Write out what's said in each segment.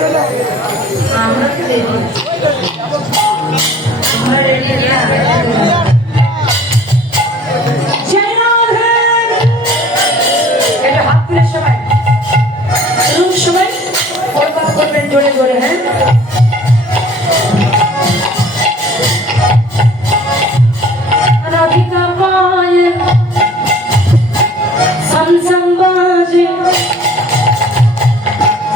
আমরা তো রেডি, আমরা রেডি না। এটা হাত তুলে সবাই সবাই করবেন জোরে জোরে। হ্যাঁ, রাধিকা পায়ে समसम बाजे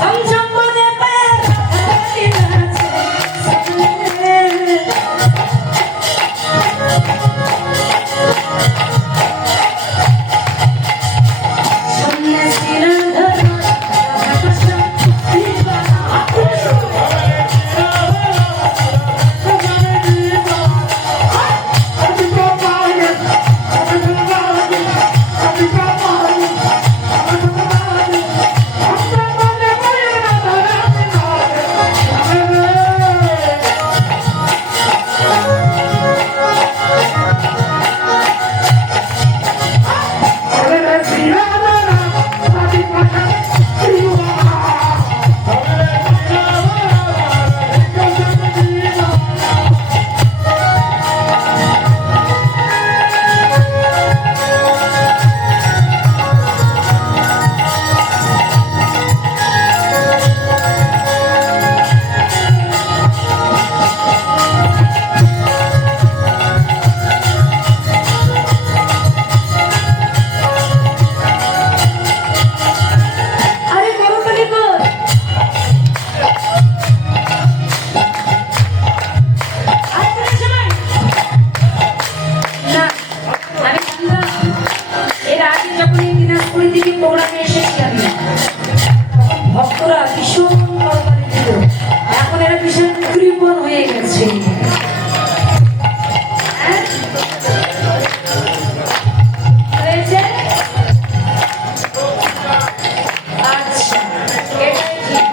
समसम बने पैर हरी नाचे सपने सामने सिरा धरा आकाशा दीवाना ভক্তরা ভীষণ করতালি দিত, এখন এরা ভীষণ কৃপণ হয়ে গেছে। আচ্ছা, এটাই ঠিক,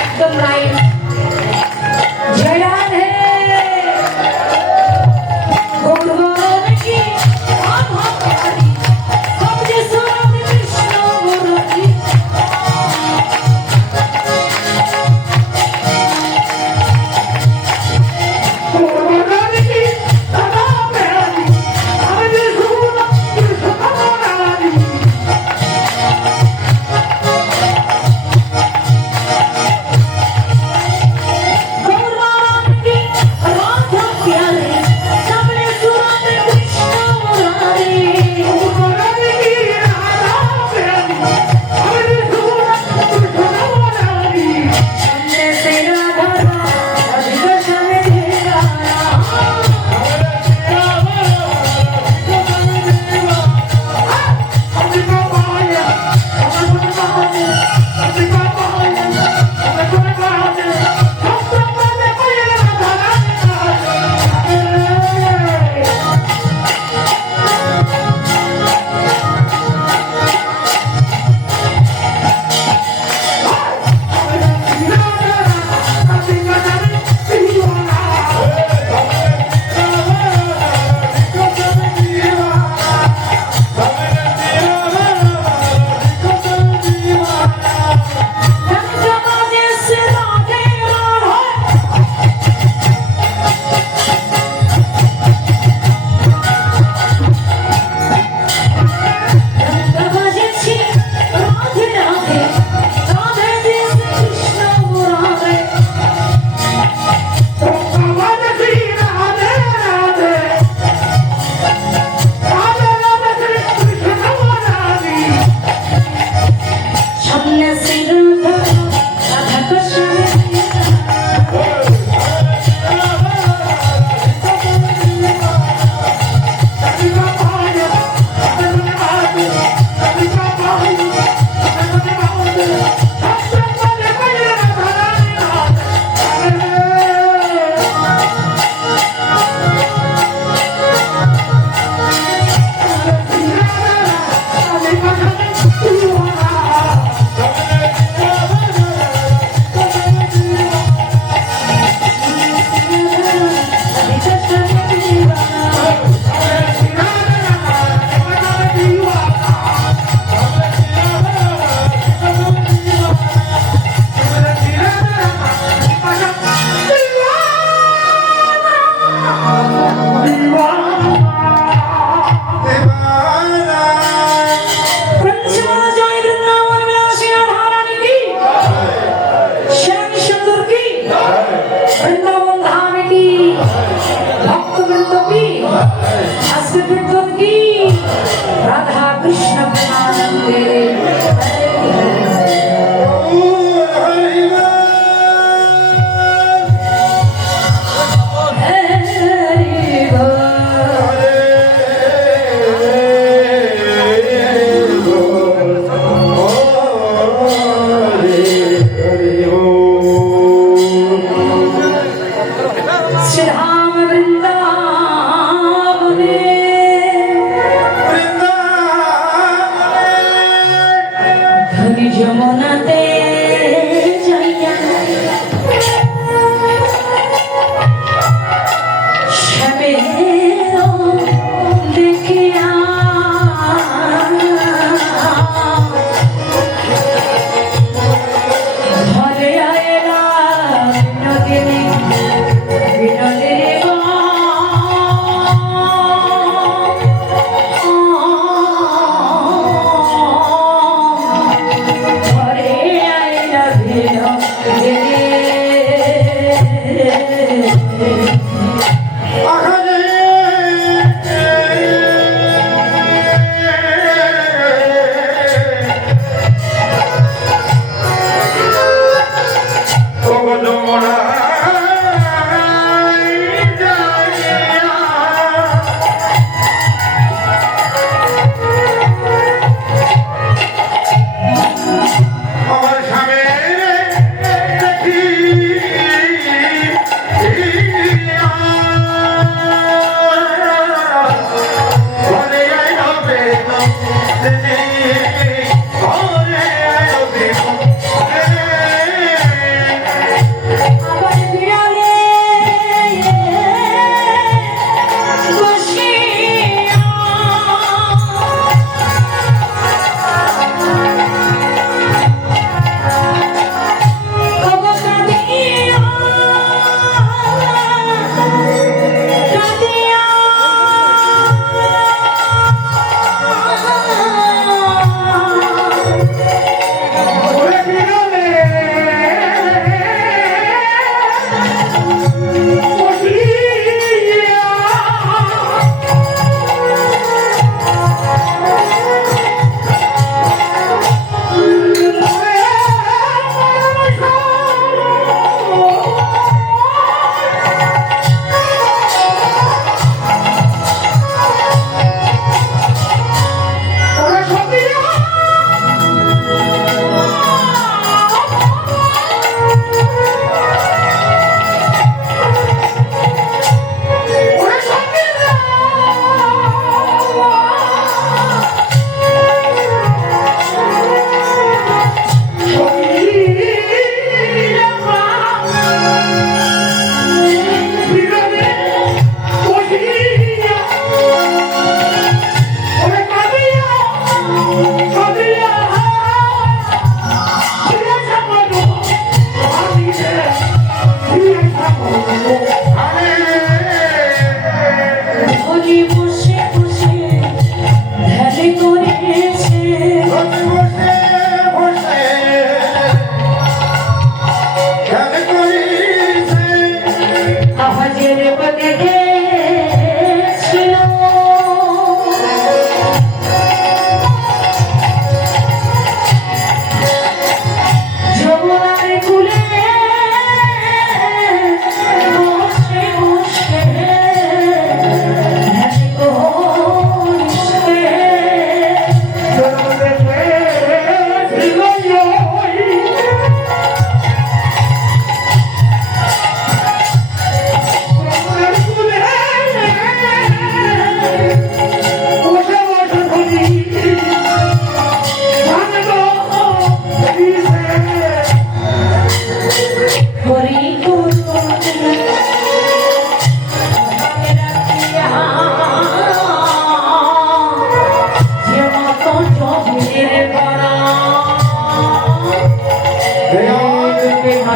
একদম রাইট। জয় রাধে ভগবান কি আভারি সবচেয়ে সুরত কৃষ্ণ মুরলী।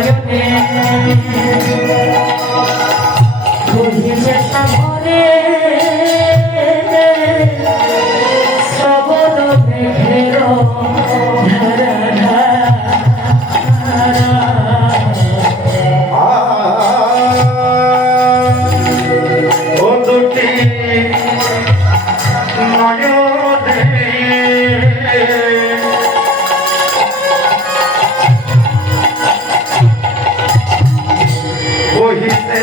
নয়নে বহিছে সাগরে শ্রবণ মেঘের ধারা ধারা ও দুটি নয়নে বহিতে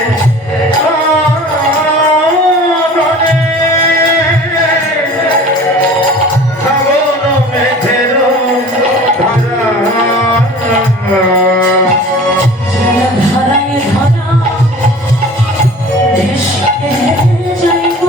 ধারায় ধরা দেশে যাইব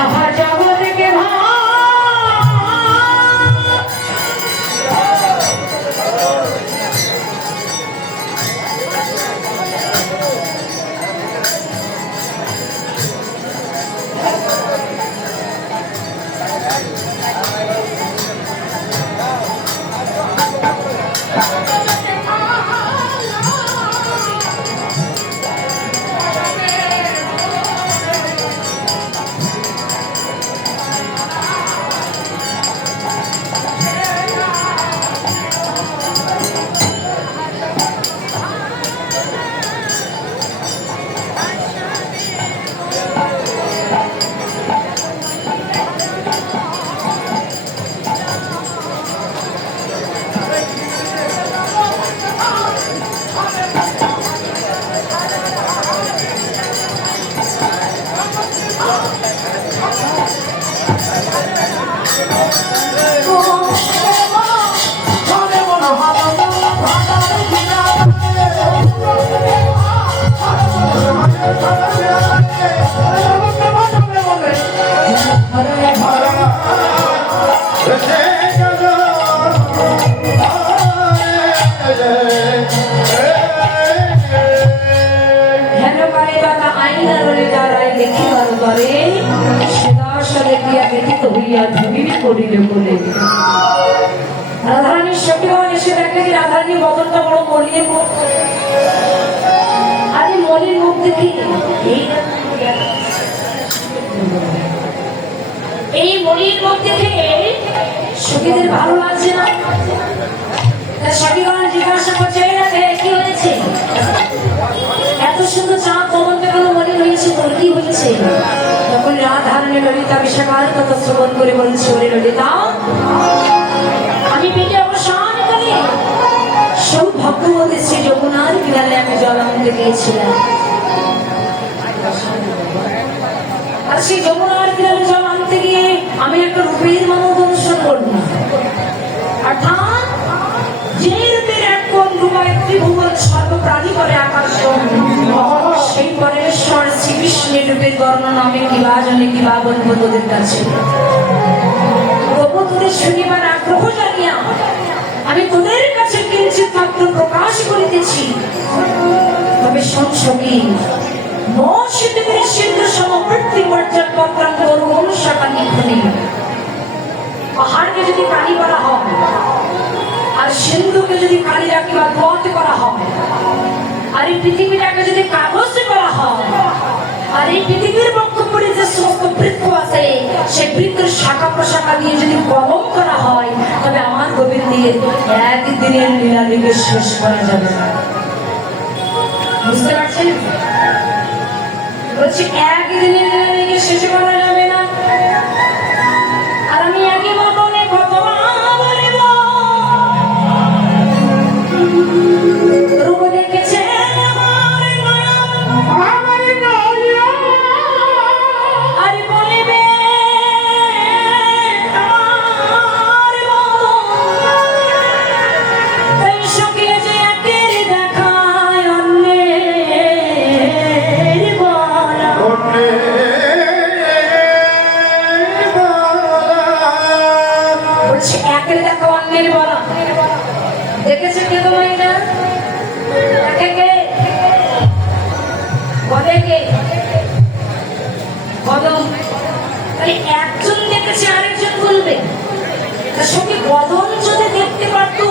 আহা জগৎকে রাধারানীর সখীগণ এসে দেখে যে রাধারানীর বদনটা বড় মলিন আরে মলিন মুখ দেখি এই মলিন মুখ দেখে সখীদের ভালো লাগছে না। সখীগণ জিজ্ঞাসা করছে কি হয়েছে, এত সুন্দর চাঁদ পবনটা কেন মলিন হয়েছে, তোর কি হয়েছে? তখন রাধারানী ললিতা বিশাখার কথা শ্রবণ করে বলছে, ওরে ললিতা আমি পেটে অবসান করি সৌভাগ্যবতী শ্রী যমুনার কিনারে আমি জল আনতে গিয়েছিলাম, আর সেই যমুনার কিনারে জল আনতে গিয়ে আমি একটা রূপের মানব অনুসরণ করলাম, অর্থাৎ যে রূপের এক কোন রূপায় ত্রিভুবন সর্বপ্রাণী করে আকর্ষণ, সেই পরমেশ্বর শ্রীকৃষ্ণের রূপের বর্ণনা আমি কিবা জানি কিবা বলবো তোদের কাছে। তবু তোদের শুনিবার আগ্রহ জানিয়া আমি তোদের কাছে কিঞ্চিত মাত্র প্রকাশ করিতেছি। তবে সংসকি মহাশিল্পীর সিদ্ধ সমবৃত্তি পর্যায় পত্রান্ত অনুশাখা নিখনি পাহাড়কে যদি কালি করা হয় আর সিন্ধুকে যদি কালি রাখিবা ধোয়াতে করা হয়, আর এই পৃথিবীটাকে যদি কাগজে করা হয়, আর এই পৃথিবীর বক্ষপটে যে সমস্ত বৃত্ত আছে সেই বৃত্তের শাখা প্রশাখা দিয়ে যদি কলম করা হয়, তবে আমার কবির দিয়ে একদিনের লীলালিকে শেষ করা যাবে না। বুঝতে পারছেন? বলছি একদিনের লীলালিকে শেষ করা যাবে না। আর আমি একই মতনে কতবার বলিব রূপ দেখেছে আর বলিবে তাই সখিয়ে যে একের দেখায় অন্যের বলা বদন, তাহলে একজন দেখেছে আরেকজন বলবে। তার সঙ্গে বদন যদি দেখতে পারতো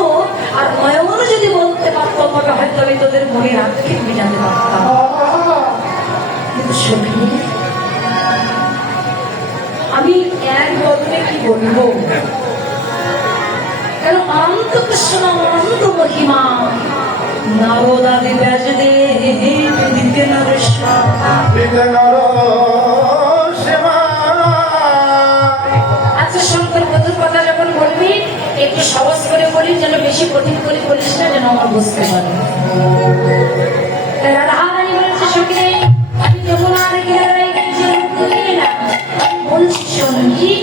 আর নয়ন যদি বলতে পারতো, তবে হয়তো আমি তোদের মনের আক্ষেপ মেটাতে পারতাম। কিন্তু সখী, আমি এক বদনে কি বলবো? কেন অনন্ত কৃষ্ণ অনন্ত মহিমা নারদাদি ব্যাজদে দিতে নরেশ্বর। আচ্ছা শঙ্কর, বধুর কথা যখন বলবি একটু সহজ করে বলি, যেন বেশি কঠিন করে বলিস না, যেন আমার বুঝতে পারি। রাধারানী বলছে, সখী আমি যমুনার কিনারায় গিয়ে এলাম, বলছি সঙ্গী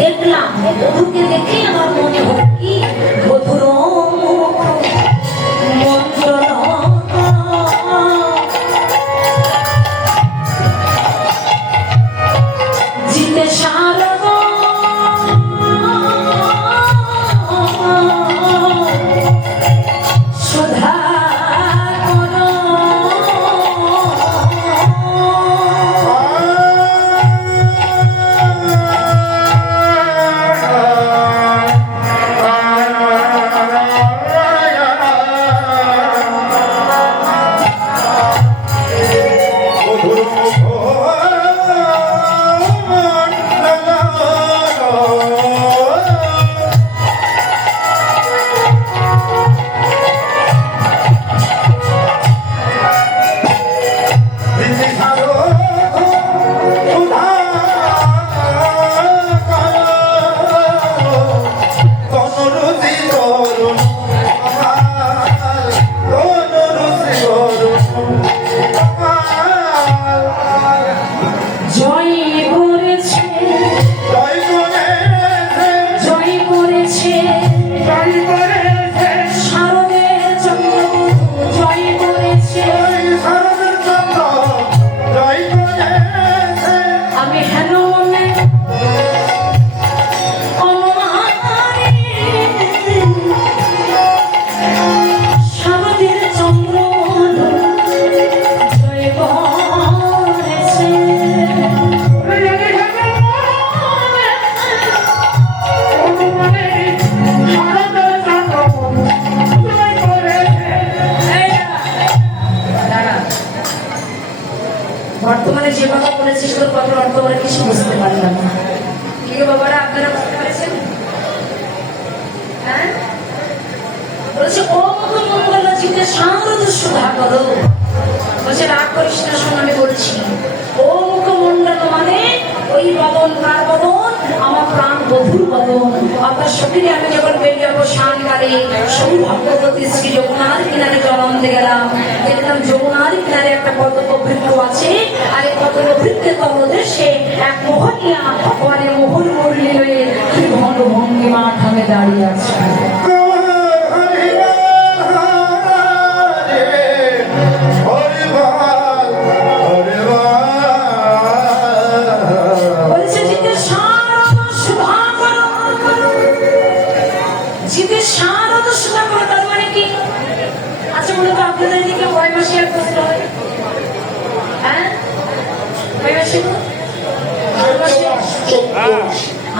দেখলাম, বধুকে দেখে আমার মনে হলো কি বধুর মন্ডল জিতে শারদ সুধা বর্তমানে যে কথা বলেছিস তোর কথার অর্থ আমরা কিছু বুঝতে পারলাম না। কি গো বাবারা, আপনারা বুঝতে পেরেছেন? হ্যাঁ, বলছে ও মুখ মঙ্গল জিতে সারদ সুধা করো। বলছে রাগ করিস না, শোন আমি বলছি। ও মুখ মন্ডল মানে ওই বদন, কার বদন? আমার প্রাণ বধুর বদন। আপনার সখীরে আমি যখন বেরিয়ে যাবো শানকালে সৌভাগ্যবতী শ্রী যমুনার কিনারে জলান্তে গেলাম, দেখলাম যমুনার কিনারে একটা পদ্মবৃক্ষ আছে, আর এই পদ্মবৃক্ষের তলদেশে এক মোহনিয়া পরে মোহন মুরলি হয়ে ভঙ্গ ভঙ্গিমা ঠামে দাঁড়িয়ে আছে।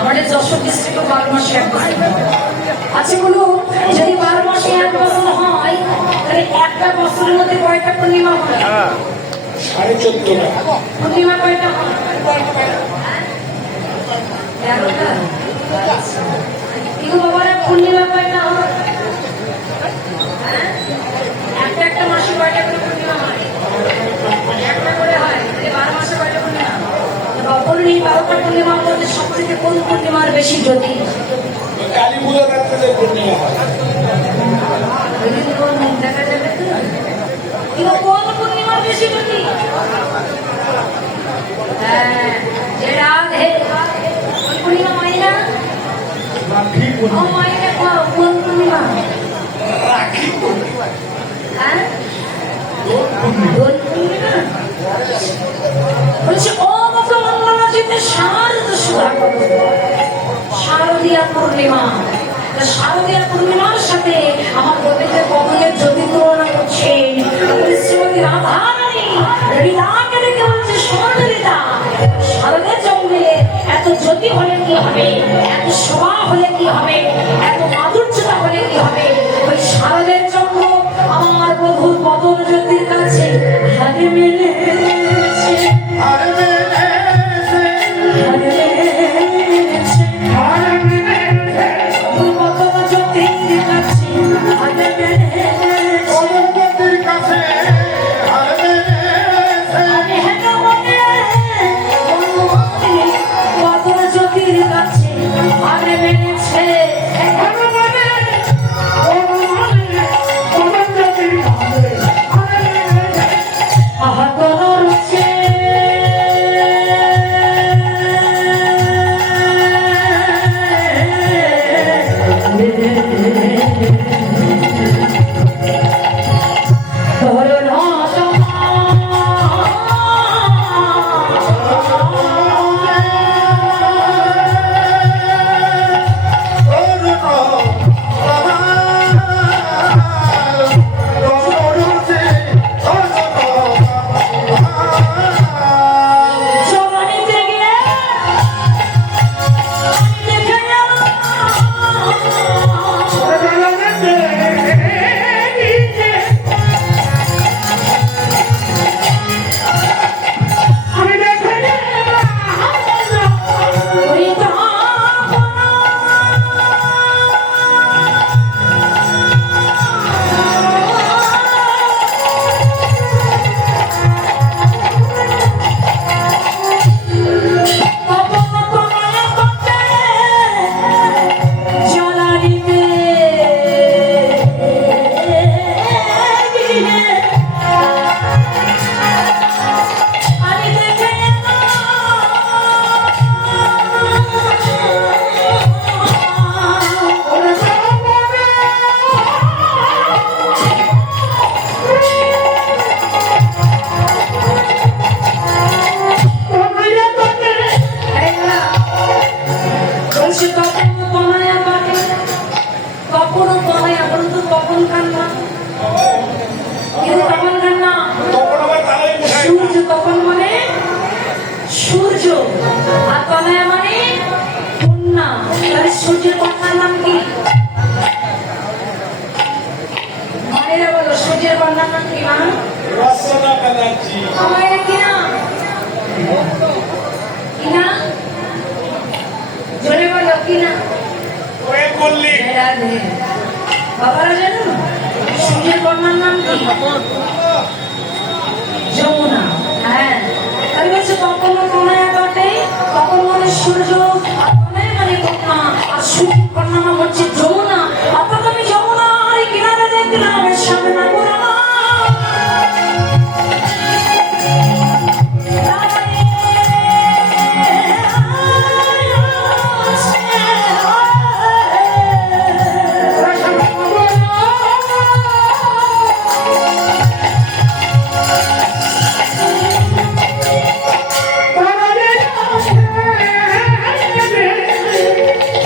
আমাদের যশোর ডিস্ট্রিক্টে 12 মাসে এক বছর। আচ্ছা বলুন, যদি 12 মাসে এক বছর হয়, তাহলে একটা বছরের মধ্যে কয়টা পূর্ণিমা হয়? 14.5টা। পূর্ণিমা কয়টা হয়? 13টা। কিন্তু বাবারা পূর্ণিমা কয়টা হয়? একটা একটা মাসে কয়টা করে পূর্ণিমা হয়? একটা করে হয়। 12 মাসে কয়টা পূর্ণিমা? বললি 12টা পূর্ণিমার মধ্যে সবথেকে কোন পূর্ণিমার বেশি জ্যোতি? কালী পূজা রাত্রে পূর্ণিমা হয়। দেখা যাবে তো, কিন্তু কোন পূর্ণিমার বেশি জ্যোতি? হ্যাঁ, যে রাধে পূর্ণিমা হয় না? কোন পূর্ণিমা? হ্যাঁ, দোল পূর্ণিমা। বলছে ও মুখমন্ডলা জিতে শারদ সুধা করো, শারদীয়া পূর্ণিমা। শারদীয়া পূর্ণিমার সাথে আমার গোবিন্দের কমলের জ্যোতি তুলনা করছে। শ্রীমতী রাধারানী হৃদয়কে দেখে বলছে, শোন হৃদা, শারদীয়া কি হবে, এত শোভা হলে কি হবে, এত মাধুর্যতা হলে কি হবে। ওই শারদের চক্র আমার প্রভুর বদন জ্যোতির কাছে হাতে মেলেছে, আর মেলেছে, হাতে মেলেছে, আর মেলেছে, প্রভুর বদন জ্যোতির কাছে হাতে মেলেছে। অনুমতির কাছে আর মেলেছে, আমি হেন মনে বদন জ্যোতির কাছে হাতে মেলেছে। আর মনে, অনুমনে, অনুমতির কাছে আর মেলেছে। আহাতর জমানিতে গিয়ে দেখে বলছে কখনো কমায়া বাটে, কখনো কমায়া, বলতো কখন কান্না, কিন্তু কখন কান্না, তখন আবার তালাই মশাই না। সূর্য তখন মানে সূর্য, আর কমায়া মানে কন্যা। তাহলে সূর্যের কন্যার নাম কি? মায়েরা বলো সূর্যের কন্যার নাম কি? মা রসনা ব্যানার্জি। আমার কি না, কি না, জোরে বলো কি না। ওয়ে মল্লিক। রাধে বাবারা জানো সূর্যের কন্যার নাম কি? যমুনা। হ্যাঁ, তাই বলছে কখনো কন্যা বটে, কখন মানে সূর্য, আর কন্যা মানে কন্যা, আর সূর্যের কন্যা নাম হচ্ছে যমুনা। অর্থাৎ আমি যমুনার কিনারে দেখলাম এর সামনে না পুরানো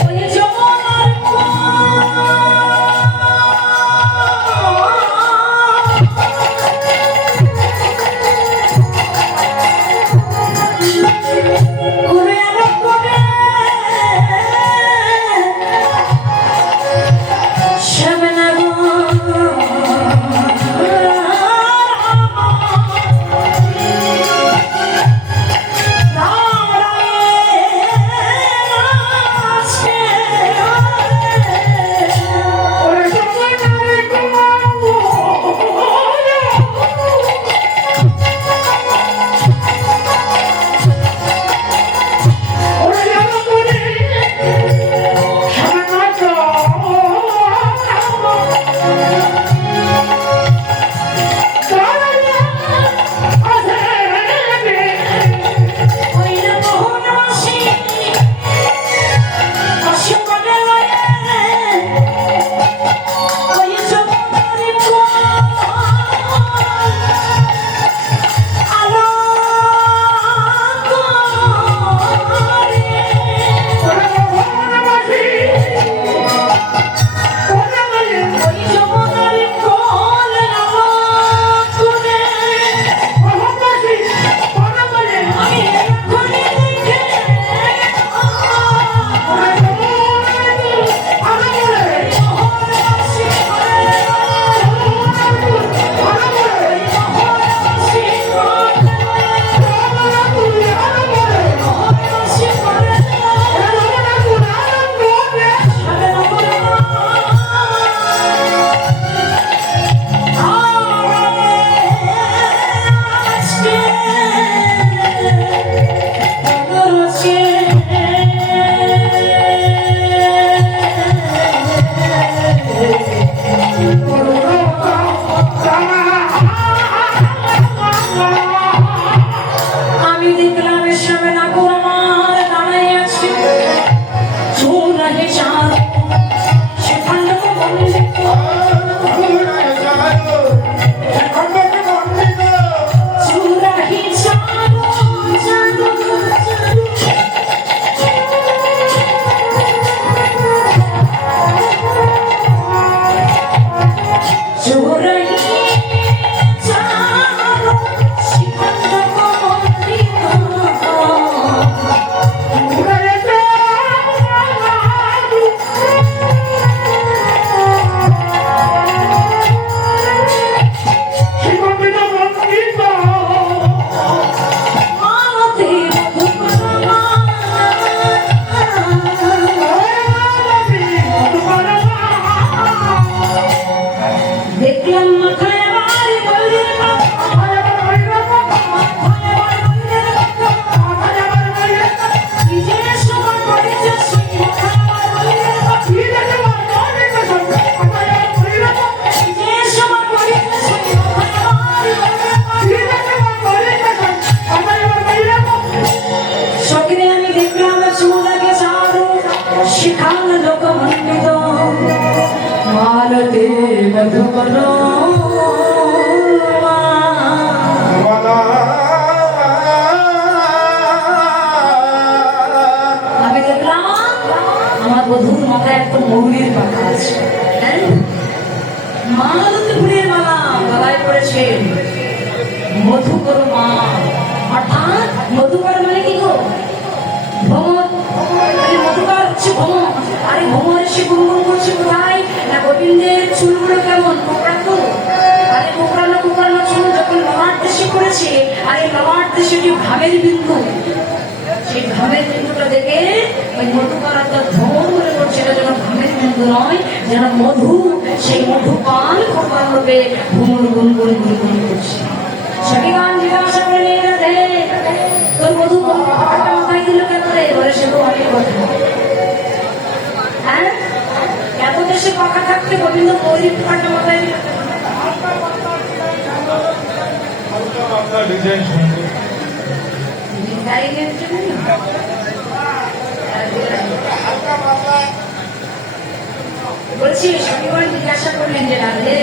ওই যমুনার আমি দেখলাম এর সামনে নাগর আমার দাঁড়াই আছে চোর রাহে চাঁদ সেখান থেকে বললে চোর রাহে চাঁদ চোর রাহে চাঁদ সেখান থেকে বললে দেখলাম মাথায় আমার বললে নিজের সময় করেছে সেই মাথায় আমার বললে নিজের সময় করেছে সেই মাথায় আমার বললে স্বপ্নে আমি দেখলাম চুলাকে চারু শিখান লোকমণ্ডিত মালতে মধুবন আমি দেখলাম আমার বধুর মাথায় একটা মৌরির পাখা আছে মালতীপুরের মালা গলায় পড়েছে মধুকর মা অর্থাৎ মধুকর মানে কি গো ভ্রমণ মধুকর হচ্ছে ভ্রমণ আরে ভ্রমণ সে গুনগুন করছে কোথায় না গোবিন্দের চুলগুলো কেমন কোকড়াতো আরে কোকড়ানো চুল যখন ললাট দেশে করেছে আরে ললাট দেশে যে ঘামের বিন্দু সেই ঘামের বিন্দুটা দেখে ওই মধুকর অর্থাৎ ভ্রমণ মনে করছে এটা যেন ঘামের বিন্দু নয় যেন মধু সেই মধু পান করবার হবে ভ্রমণ গুনগুন গুনগুন করছে সখীগণ জিজ্ঞাসা করে নিয়ে রাধে তোর মধু পাখাটা মাথায় দিল কেন রে বলে সে তো অনেক কথা হ্যাঁ এত দেশে পাখা থাকতে গোবিন্দ মৌরির পাখাটা মাথায় দিল ডিজাইন সুন্দর ডিজাইনের জন্য বলছি সখীগণ জিজ্ঞাসা করলেন যে রাধে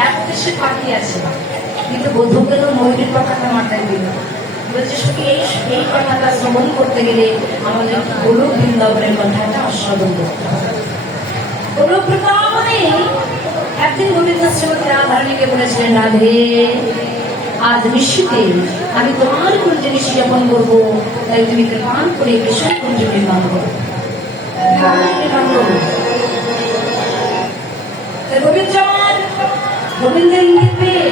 এত দেশে পাখি আছে কিন্তু বধূ গেল ময়ূরের পাখাটা মাথায় দিল বলছে সখী এই কথাটা শ্রবণ করতে গেলে আমাদের গোলক বৃন্দাবনের কথাটা আস্বাদন করতে হবে গোলক বৃন্দাবনে একদিন গোবিন্দ শ্রীমতী রাধারানীকে বলেছিলেন রাধে আজ নিশ্চিতে আমি তোমার কুঞ্জ নিশি যাপন করবো তাই তুমি কৃপান করে কিশোর কুঞ্জ নির্মাণ করো গোবিন্দের ইঙ্গিত পেয়ে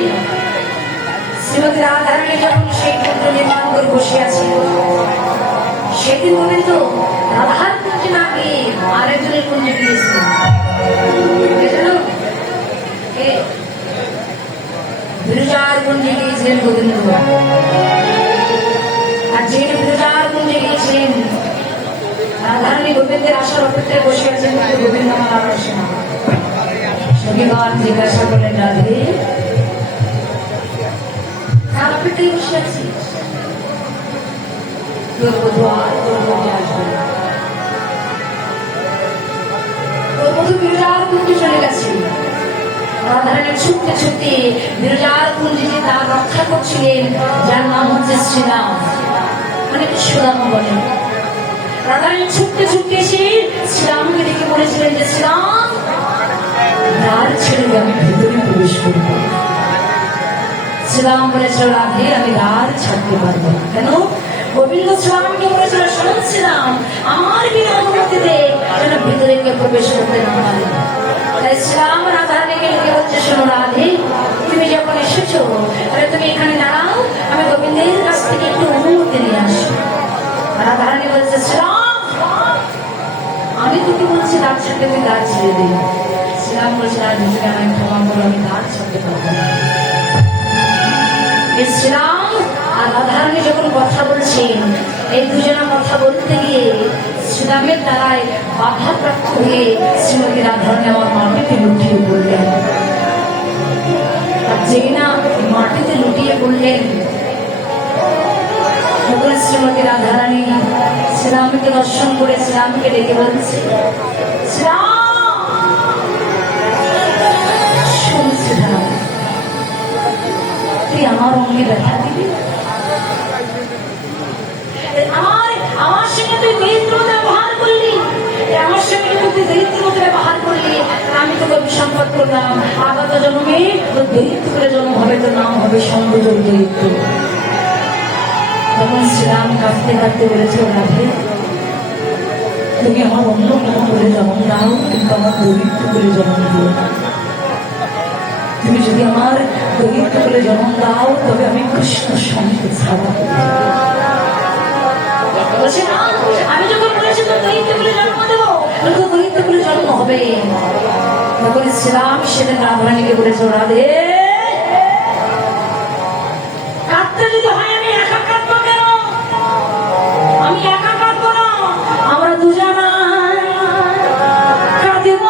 শ্রীমতী রাধারানী যখন সেই কুঞ্জ নির্মাণ করে বসে আছে সেদিন গোবিন্দ রাধার কুঞ্জে না গিয়ে আরেকজনের কুঞ্জে গিয়েছিলেন বিরজার কুঞ্জে গিয়েছিলেন গোবিন্দ আর যিনি বিরজার কুঞ্জে গিয়েছিলেন রাধারানী গোবিন্দের আসার অপেক্ষায় বসে আছেন কিন্তু গোবিন্দ আমার আসে না সখীগণ জিজ্ঞাসা করলেন রাধে কার অপেক্ষায় বসে আছিস তোর বধূ আর তোর কুঞ্জে আসবে না তোর বধূ বিরজার কুঞ্জে চলে গেছে রাধারানী ছুটতে ছুটতে বিরজার কুঞ্জে তার রক্ষা করছিলেন যার নাম হচ্ছে শ্রীরাম মানে সুদামা বলে রাধারানী ছুটতে ছুটতে এসে শ্রীরামকে ডেকে বলেছিলেন যে শ্রীরাম দ্বার ছেড়ে আমি ভেতরে প্রবেশ করব শ্রীরাম বলেছিল রাধে আমি দ্বার ছাড়তে পারবো না কেন গোবিন্দ শ্রীরামকে বলেছিল শোন শ্রীরাম আমার বিনা অনুমতিতে যেন ভেতরে কেউ প্রবেশ করতে না পারে তাই শ্রীরাম রাধারানীকে ডেকে বলছে শোনো রাধে তুমি যখন এসেছো তাহলে তুমি এখানে দাঁড়াও আমি গোবিন্দের কাছ থেকে একটু অনুমতি নিয়ে আসি রাধারানী বলছে শ্রীরাম আমি তোকে বলছি দ্বার ছাড়তে তুই দ্বার ছেড়ে দিই শ্রীরাম বলছে রাধে আমি ক্ষমা করো আমি দ্বার ছাড়তে পারবো না শ্রীরাম আর রাধারানী যখন কথা বলছেন এই দুজনা কথা বলতে গিয়ে শ্রীরামের দ্বারায় বাধাপ্রাপ্ত হয়ে শ্রীমতী রাধারানী আমার মাটিতে লুটিয়ে পড়লেন আর যেই না মাটিতে লুটিয়ে পড়লেন শ্রীমতী রাধারানী শ্রীরামকে দর্শন করে শ্রীরামকে ডেকে বলছে, শ্রীরাম, শোন শ্রীরাম, তুই আমার অঙ্গে ব্যথা দিবি? আমার সঙ্গে তুই দরিদ্রতা ব্যবহার করলি, আমার সঙ্গে তুই দরিদ্রতা ব্যবহার করলি, আমি তোকে অভিসম্পাদ করলাম, আগত জন্মে তোর দরিদ্র করে জন্ম হবে, তোর নাম হবে সৌন্দর্য দরিদ্র। তখন শ্রীরাম কাঁদতে কাঁদতে বলেছে, রাধে, তুমি আমার অন্য কোনো করে জন্ম দাও, কিন্তু আমার দরিদ্র করে জন্ম দিও না। তুমি যদি আমার দরিদ্র করে জন্ম দাও, তবে আমি কৃষ্ণ সঙ্গে ছাড়া বলছে না, আমি যখন বলেছি তোর দরিদ্র করে জন্ম দেবো, তোর দরিদ্র করে জন্ম হবে। তখন শ্রীরাম সেদিন রাধারানীকে বলেছে, রাধে, কাঁদতে যদি হয় আমি একা কাঁদবো কেন? আমি একা কাঁদবো না, আমরা দুজনা কাঁদব।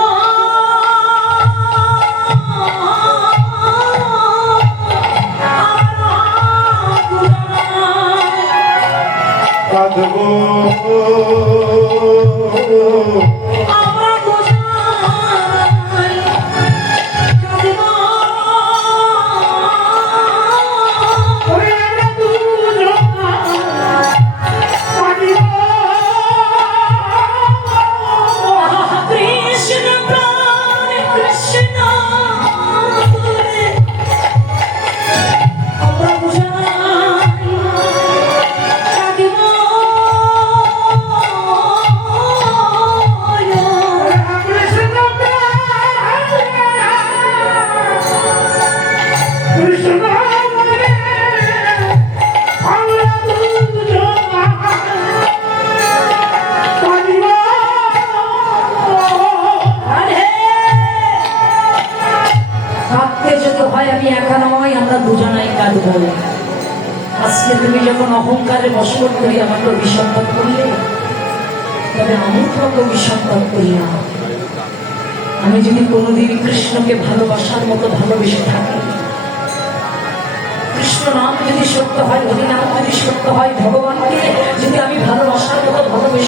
কাঁদবো আমরা দুজনাই কাঁদব। ওরে আমরা দুজনা কাঁদিব। কৃষ্ণ প্রাণ কৃষ্ণ বলে আমরা দুজনাই কাঁদব। কৃষ্ণ বলে আমরা দুজনা কাঁদিব। আরে কাঁদতে যদি হয় আমি একা নয়, আমরা দুজনাই কাঁদবো। আজকে তুমি যখন অহংকারে বশবর্তী করি আমাকে অভিসম্পাদ করলে, তবে আমি তোমাকে অভিসম্পাদ করি না। আমি যদি কোনোদিন কৃষ্ণকে ভালোবাসার মতো ভালোবেসে থাকি, কৃষ্ণ নাম যদি সত্য হয়, হরি নাম যদি সত্য হয়, ভগবানকে যদি আমি ভালো